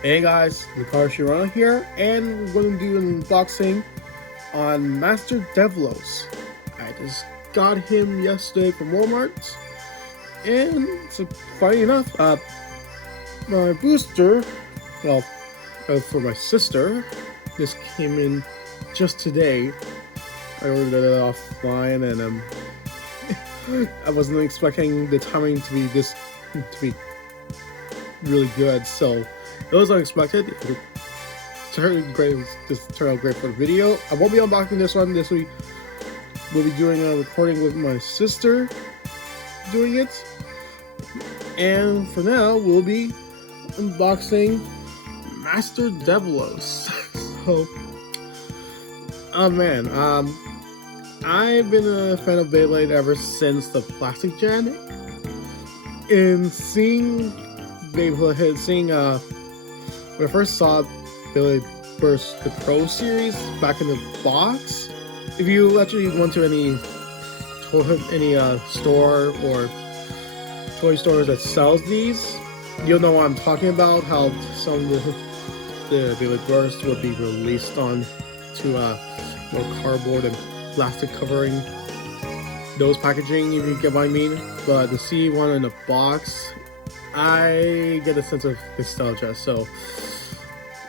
Hey guys, LucarioShirona here, and we're going to do an unboxing on Master Devolos. I just got him yesterday from Walmart, and so funny enough, my booster, well, for my sister, this came in just today. I ordered it offline, and I wasn't expecting the timing to be really good, so it was unexpected. It turned great. Just turned out great for the video. I won't be unboxing this one this week. We'll be doing a recording with my sister doing it, and for now we'll be unboxing Master Devolos. So, oh man, I've been a fan of Beyblade ever since the plastic gen, and seeing when I first saw Beyblade Burst the Pro series back in the box. If you actually went to any store or toy stores that sells these, you'll know what I'm talking about. How some of the Beyblade Burst would be released on to more cardboard and plastic covering those packaging, if you get what I mean. But to see one in a box, I get a sense of nostalgia. So,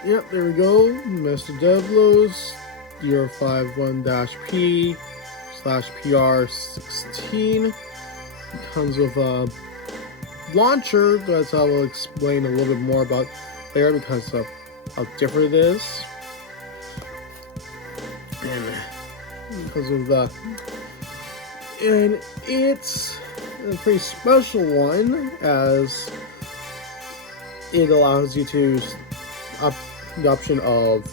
yep, there we go. Master Devolos 051-P/PR16. Comes with a launcher, that I will explain a little bit more about later because of how different it is. And because of that. And it's a pretty special one, as it allows you to the option of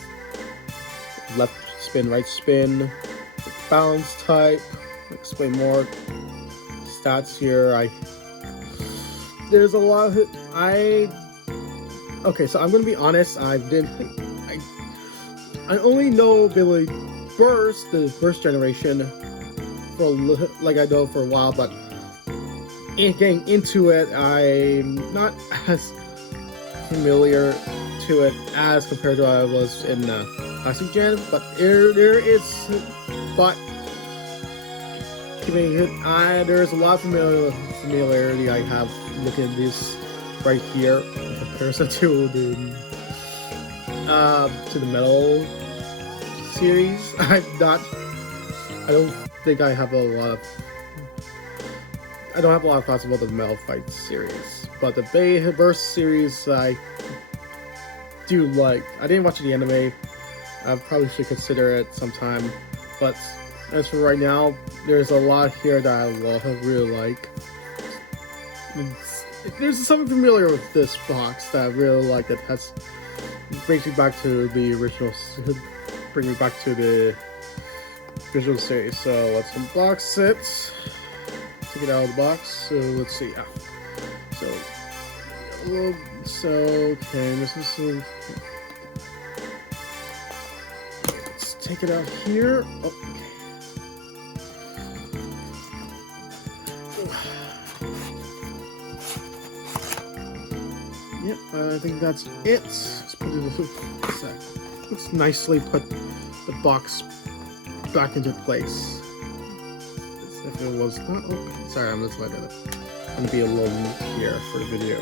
left spin, right spin, balance type. I'll explain more stats here. There's a lot of okay, so I'm gonna be honest. I only know Beyblade Burst, the first generation, for like I know for a while, but getting into it, I'm not as familiar to it as compared to what I was in Classic Gen. But there is there's a lot of familiarity I have looking at this right here in comparison to the metal series. I don't think I have a lot of thoughts about the Metal Fight series, but the Burst series I do like. I didn't watch the anime. I probably should consider it sometime, but as for right now, there's a lot here that I really like. There's something familiar with this box that I really like, that brings me back to the original, bring me back to the visual series. So let's unbox it. Take it out of the box. So let's see. Okay, this is. Let's take it out here. Oh, okay. Yep, I think that's it. Let's put it in the sec. Let's nicely put the box back into place. If it was not open. Sorry, I'm just letting it. I'm gonna be a little neat here for the video.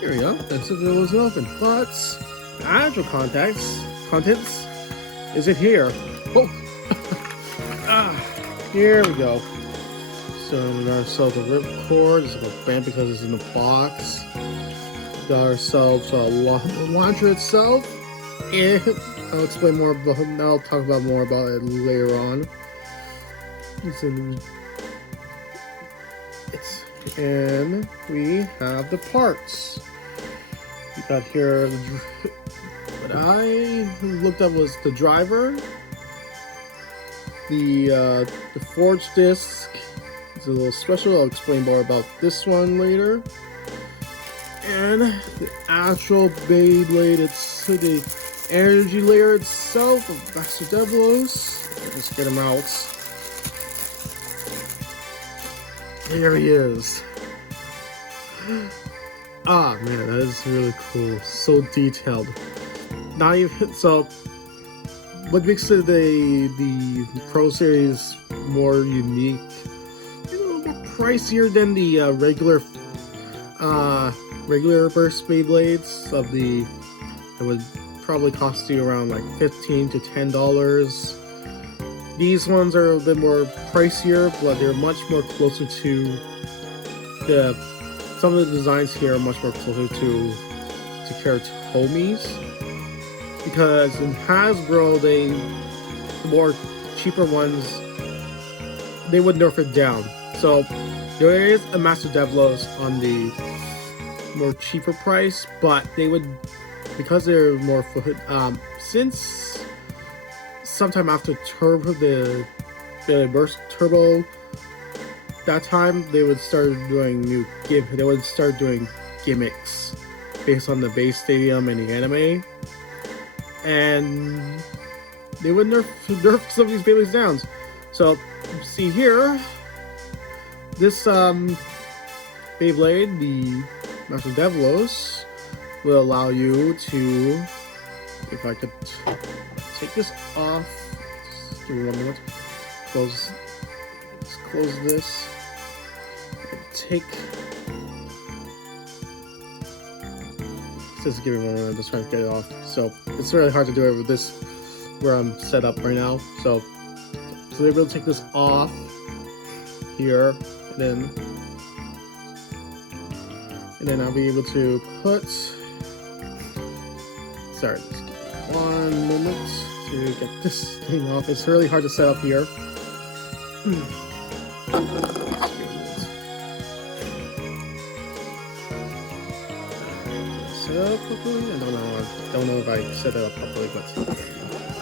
Here we go. That's if it wasn't open. But the actual contents is it here? Oh, here we go. So we got ourselves a ripcord. It's a band because it's in the box. Got ourselves a launcher itself, and I'll explain more about. I'll talk about more about it later on. And we have the parts. We got here. What I looked up was the driver, the forge disc. It's a little special. I'll explain more about this one later. And the actual Beyblade, it's the energy layer itself of Master Devolos. Let's get him out. There he is. Ah man, that is really cool. So detailed. Not even so. What makes the Pro Series more unique? A little more pricier than the regular burst Beyblades of the. It would probably cost you around like $15 to $10. These ones are a bit more pricier, but they're much more closer to the. Some of the designs here are much more closer to Takara Tomy's, because in Hasbro the more cheaper ones, they would nerf it down. So there is a Master Devolos on the more cheaper price, but they would, because they're more since sometime after Turbo, the Burst Turbo, that time they would start doing gimmicks based on the base stadium and the anime, and they would nerf some of these Beyblades down. So see here, this Beyblade, the Master Devolos, will allow you to, if I could take this off, just give me 1 minute, close this, take, just give me 1 minute, I'm just trying to get it off. So it's really hard to do it with this where I'm set up right now. So they're able to take this off here, and then I'll be able to put. Sorry, just give me 1 moment to get this thing off. It's really hard to set up here. Set it up properly? I don't know if I set it up properly, but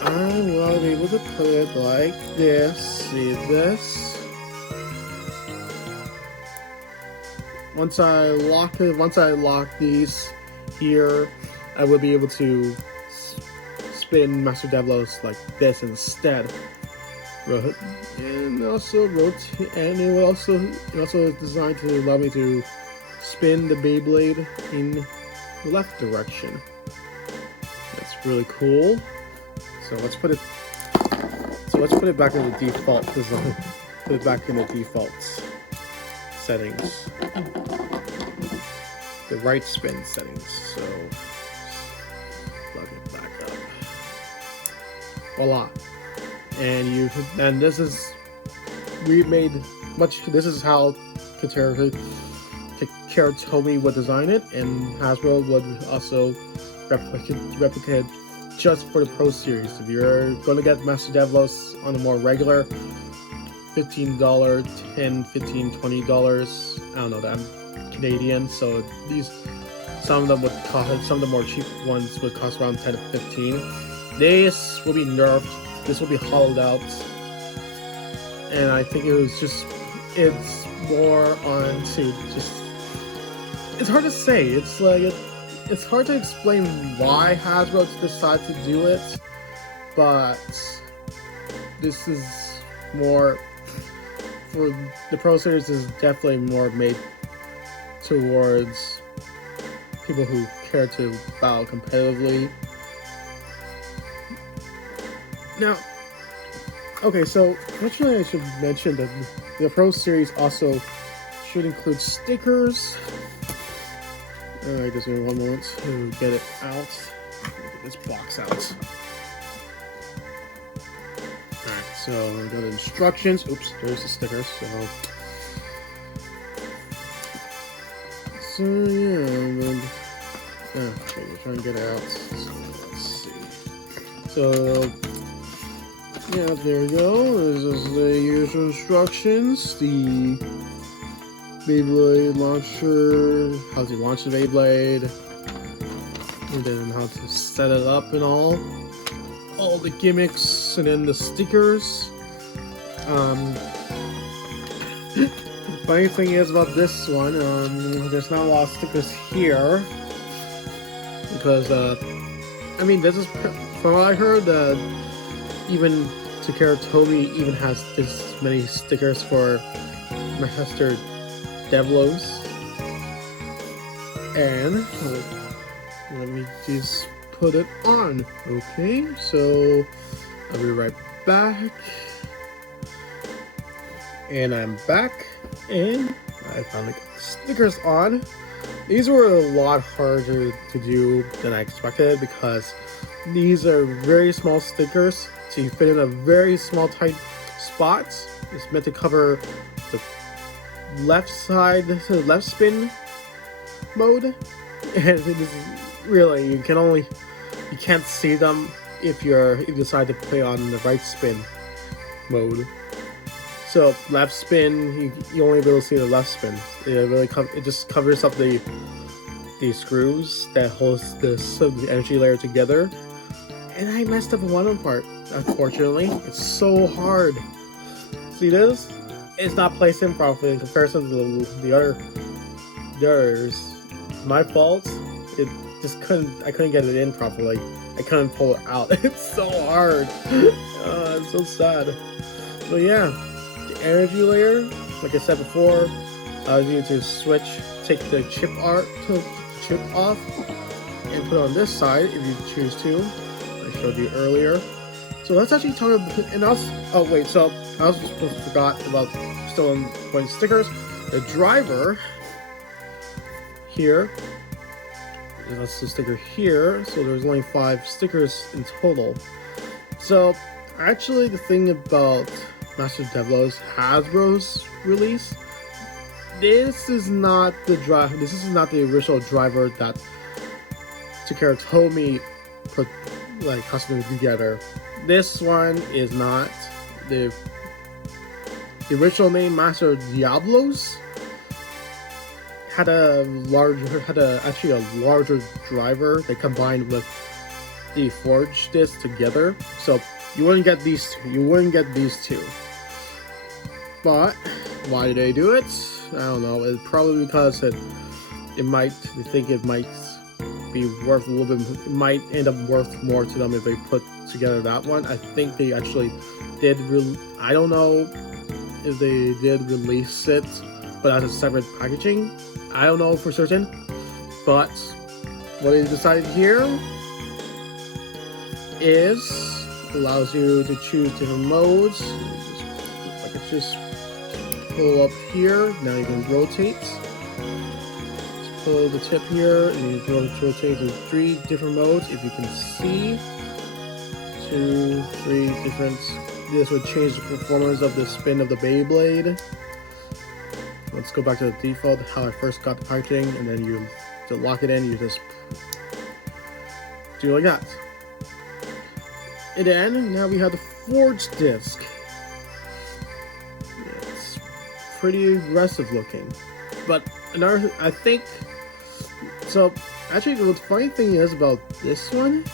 I will be able to put it like this. See this? Once I lock these here, I will be able to spin Master Devolos like this instead. And also rotate, and it also is designed to allow me to spin the Beyblade in the left direction. That's really cool. So let's put it back in the default design. Put it back in the default settings. The right spin settings. So plug it back up. Voila. And this is remade much. This is how Takara Tomy would design it, and Hasbro would also replicate just for the Pro Series. If you're going to get Master Devolos on a more regular $15, $10, $15, $20, I don't know, I'm Canadian, so some of them would cost, some of the more cheap ones would cost around 10 to 15. This will be nerfed. This will be hollowed out, and I think it's more on to just. It's hard to say. It's like it's hard to explain why Hasbro decided to do it, but this is more for the Pro Series is definitely more made towards people who care to battle competitively. Now, okay, so actually I should mention that the Pro Series also should include stickers. Alright, just give me 1 moment to get it out. Get this box out. Alright, so we go to instructions. Oops, there's the stickers. So yeah, okay, we're trying to get it out. So let's see. So yeah, there we go. This is the usual instructions. The Beyblade launcher, how to launch the Beyblade, and then how to set it up and all the gimmicks, and then the stickers. Funny thing is about this one, there's not a lot of stickers here, because I mean, this is from what I heard, even Takara Tomy even has this many stickers for Master Devolos, And let me just put it on. Okay, so I'll be right back. And I'm back, and I finally got the stickers on. These were a lot harder to do than I expected because these are very small stickers, so you fit in a very small tight spots. It's meant to cover the left side, the left spin mode, and it is really you can't see them if you decide to play on the right spin mode. So left spin, you only be able to see the left spin. It just covers up the screws that holds the energy layer together. And I messed up one part. Unfortunately, it's so hard. See this? It's not placed in properly in comparison to the others. My fault. It just I couldn't get it in properly. I couldn't pull it out. It's so hard. It's so sad. But yeah. Energy layer, like I said before, allows you to take the chip off and put it on this side if you choose to. I showed you earlier. So let's actually talk about, and also, oh wait, so I also forgot about still on point stickers. The driver here, that's the sticker here, so there's only 5 stickers in total. So actually the thing about Master Devolos Hasbro's release, this is not the original driver that Takara Tomy put custom together. This one is not. The original name Master Devolos had actually a larger driver they combined with the forged disc together, so you wouldn't get these two. But why did they do it? I don't know. It's probably because they think it might be worth a little bit. It might end up worth more to them if they put together that one. I think they actually did. I don't know if they did release it, but as a separate packaging. I don't know for certain. But what they decided here is allows you to choose different modes. I could just pull up here. Now you can rotate. Just pull the tip here, and you can rotate to 3 different modes. If you can see, 2, 3 different. This would change the performance of the spin of the Beyblade. Let's go back to the default, how I first got the packaging, and then to lock it in, you just do like that. And then, now we have the forged disc. It's pretty aggressive looking. But another, I think, so actually the funny thing is about this one,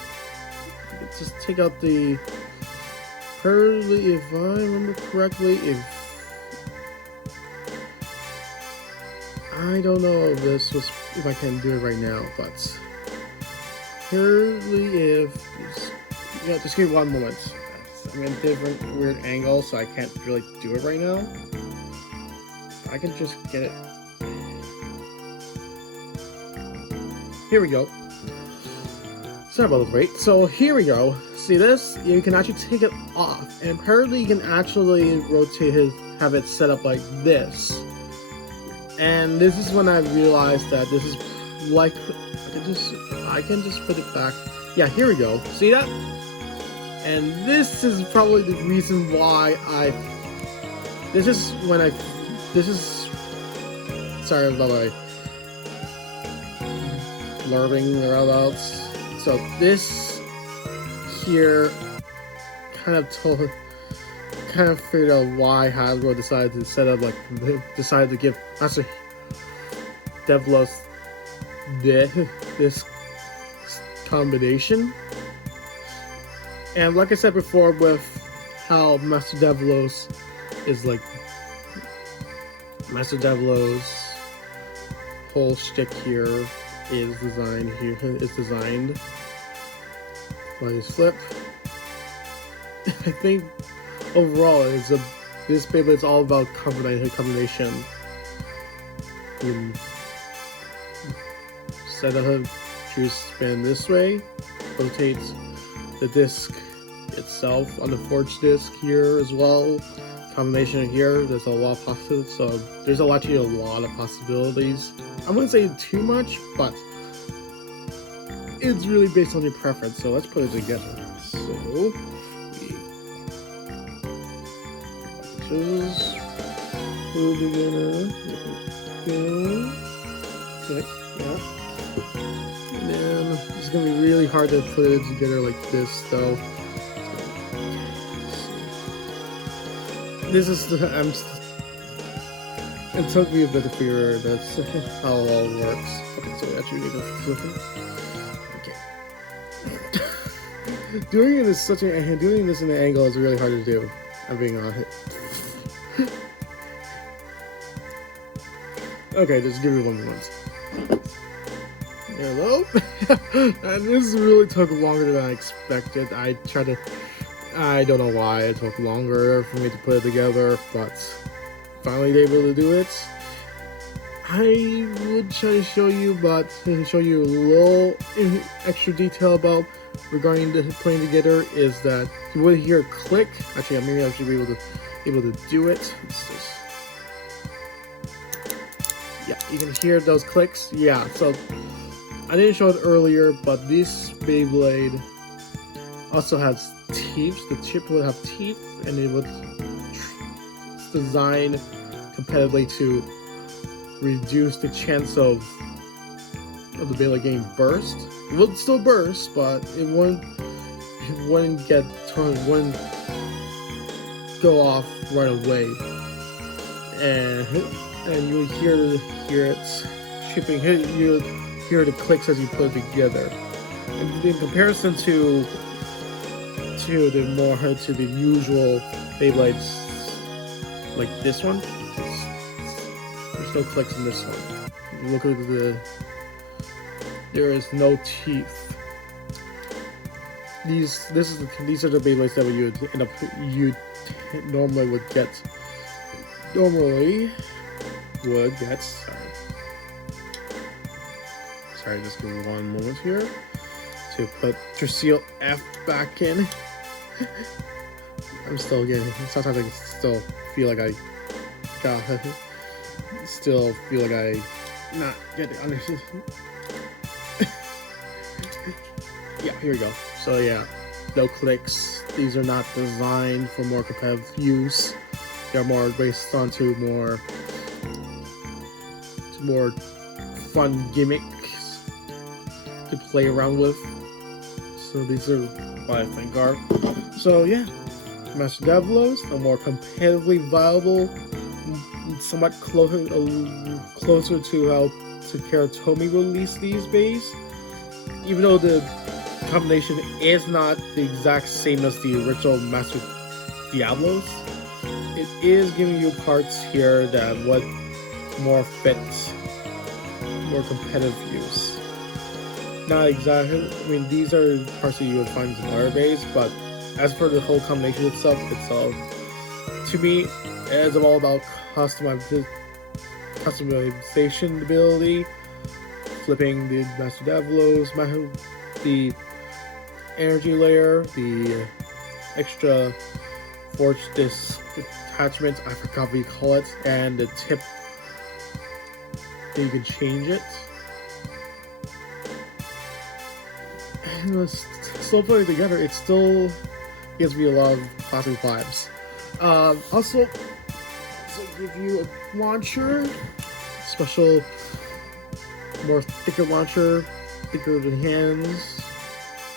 just take out the, apparently if I remember correctly, I don't know if I can do it right now, but apparently yeah, just give me one moment. I'm in a different weird angle, so I can't really do it right now. I can just get it. Here we go. Sorry about the wait. So here we go. See this? You can actually take it off, and apparently you can actually rotate have it set up like this. And this is when I realized that this is like I can just put it back. Yeah, here we go. See that? And this is probably the reason why sorry about my blurbing around. So this here kind of figured out why Hasbro decided to set up decided to give Master Devolos this combination. And like I said before, with how Master Devolos is Master Devolos' whole shtick here is designed by his flip. I think overall this Beyblade is all about combination. instead of choose spin this way, rotates the disc itself on the forged disc here as well. Combination here, there's a lot of possibilities. So there's a lot of possibilities. I wouldn't say too much, but it's really based on your preference. So let's put it together. So just put it together. Okay, yeah. And then it's gonna be really hard to put it together like this, though. This is it took me a bit to figure that's how it all works. Okay, so we actually need to flip it. Okay. Doing this in an angle is really hard to do. I'm being honest. Okay, just give me one moment. Hello? And this really took longer than I expected. I don't know why it took longer for me to put it together, but finally able to do it. I would try to show you, but to show you a little extra detail about regarding the putting together is that you would hear a click. Actually, maybe I should be able to do it. Yeah, you can hear those clicks. Yeah, so I didn't show it earlier, but this Beyblade also has teeth. The chip would have teeth, and it was designed competitively to reduce the chance of the Beyblade getting burst. It would still burst, but it wouldn't go off right away, and you would hear it chipping. You would hear the clicks as you put it together. And in comparison to the usual Beyblades like this one, there's no clicks in this one. You look at there is no teeth. These are the Beyblades that you normally would get. Sorry, just give me one moment here to put Terceal F back in. Sometimes I still feel like I not get it understood. Yeah, here we go. So yeah, no clicks. These are not designed for more competitive use. They're more based onto more fun gimmicks to play around with. So these are what I think are. So yeah, Master Devolos, a more competitively viable, somewhat closer to how Takara Tomy released these days. Even though the combination is not the exact same as the original Master Diablos, it is giving you parts here that would more fit more competitive use. Not exactly, I mean, these are parts that you would find in other bays, but as for the whole combination itself, to me, it's all about customization ability, flipping the Master Devolos, the energy layer, the extra forged disc attachment, I forgot what you call it, and the tip that you can change it. And it's still putting together, it still gives me a lot of classic vibes. Also give you a launcher, special, more thicker launcher, thicker than hands.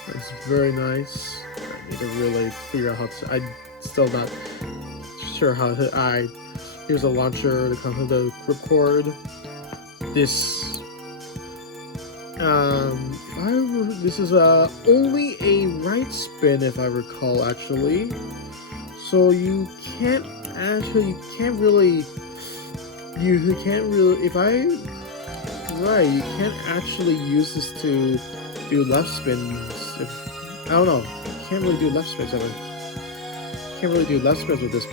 That's very nice. I need to really figure out how to. I'm still not sure how to. Here's a launcher to record this. This is only a right spin, if I recall, actually. So you can't really, if you can't actually use this to do left spins. I don't know, you can't really do left spins. Can't really do left spins with this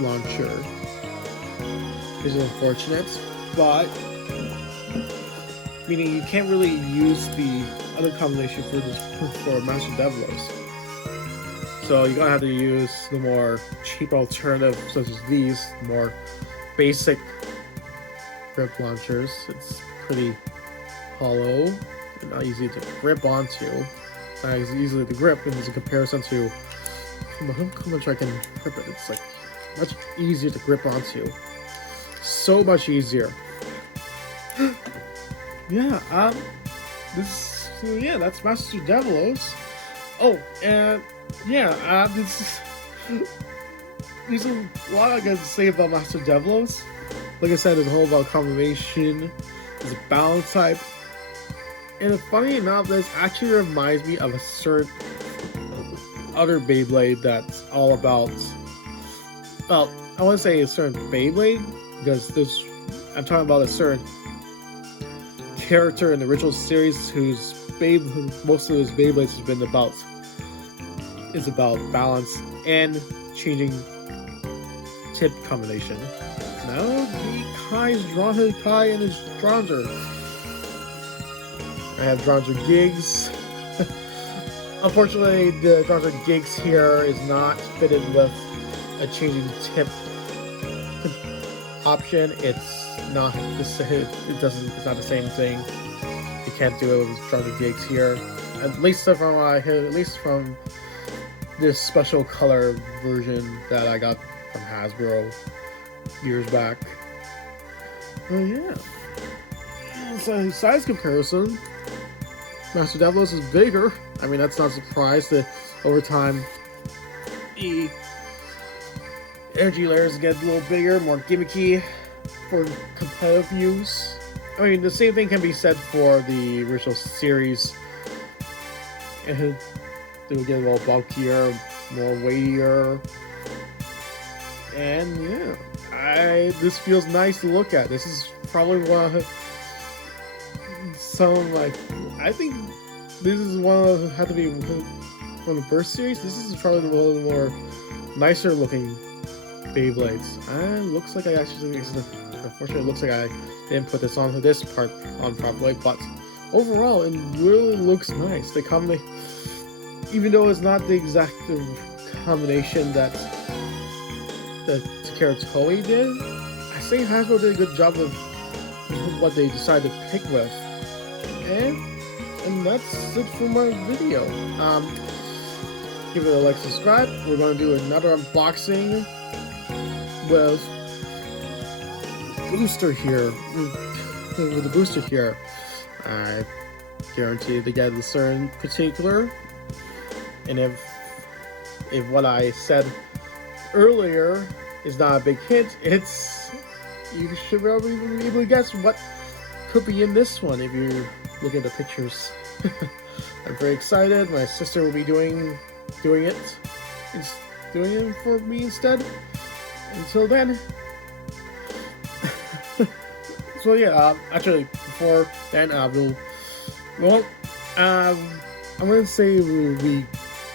launcher. It's unfortunate, but meaning you can't really use the other combination for Master Devolos. So you're gonna have to use the more cheap alternative, such as these more basic grip launchers. It's pretty hollow and not easy to grip onto. Not as easily to grip in comparison to how much I can grip it. It's like much easier to grip onto. So much easier. Yeah, that's Master Devolos. Oh, and yeah, there's a lot I got to say about Master Devolos. Like I said, there's a whole about combination, there's a balance type, and funny enough, this actually reminds me of a certain other Beyblade that's all about, well, I want to say a certain Beyblade, because I'm talking about a certain character in the original series whose most of his Beyblades has been about balance and changing tip combination. Now the Kai's Kai and his Dronzer. I have Dronzer Gigs. Unfortunately, the Dronzer Gigs here is not fitted with a changing tip option. It's not the same. It's not the same thing. You can't do it with Dronzer Gigs here. At least from this special color version that I got from Hasbro years back. Oh yeah. So size comparison, Master Devolos is bigger. I mean, that's not a surprise that over time the energy layers get a little bigger, more gimmicky for competitive use. I mean, the same thing can be said for the original series. And they will get a little bulkier, more weightier, and yeah, this feels nice to look at. This is probably one of I think this is one of have to be from the first series. This is probably one of the more nicer looking Beyblades. Looks like unfortunately, it looks like I didn't put this on this part on properly, but overall, it really looks nice. They come. Even though it's not the exact combination that Takara Tomy did, I think Hasbro did a good job of what they decided to pick with. And that's it for my video. Give it a like, subscribe. We're going to do another unboxing with booster here. With the booster here, I guarantee to get a certain particular. And if what I said earlier is not a big hint, you should probably be able to guess what could be in this one if you look at the pictures. I'm very excited. My sister will be doing it. It's doing it for me instead. Until then. So yeah, actually before then, I'm gonna say we'll be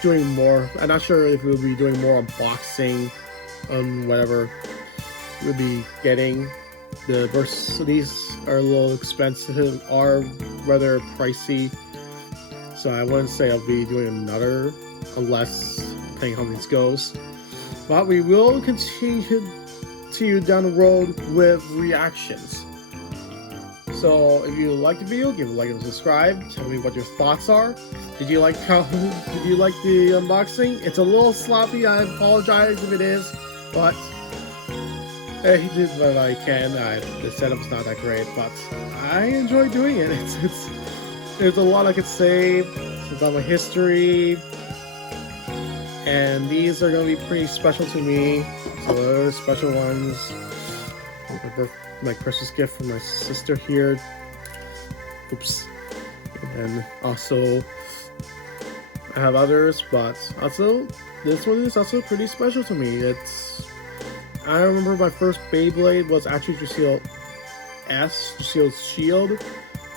doing more. I'm not sure if we'll be doing more unboxing on whatever we'll be getting. The bursts, these are a little expensive, are rather pricey, so I wouldn't say I'll be doing another unless, depending how this goes. But we will continue down the road with reactions. So if you like the video, give it a like and subscribe. Tell me what your thoughts are. Did you like the unboxing? It's a little sloppy. I apologize if it is, but I did what I can. The setup's not that great, but I enjoy doing it. There's a lot I could say about my history, and these are going to be pretty special to me. So they're special ones. My Christmas gift from my sister here. Oops. And also, I have others, but also this one is also pretty special to me. I remember my first Beyblade was actually Dracula's Shield.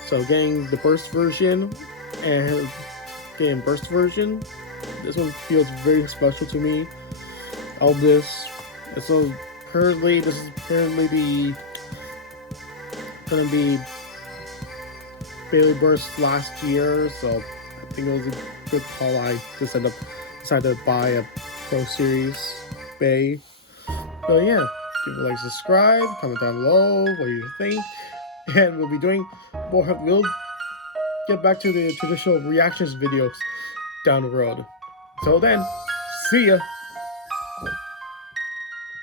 So getting the burst version and getting burst version, this one feels very special to me. All this, so this is apparently gonna be Beyblade Burst last year, so I think it was a good call. I just decided to buy a Pro Series Bay. So yeah, give it a like, subscribe, comment down below what you think, and we'll be doing more. We'll get back to the traditional reactions videos down the road. Until then, see ya.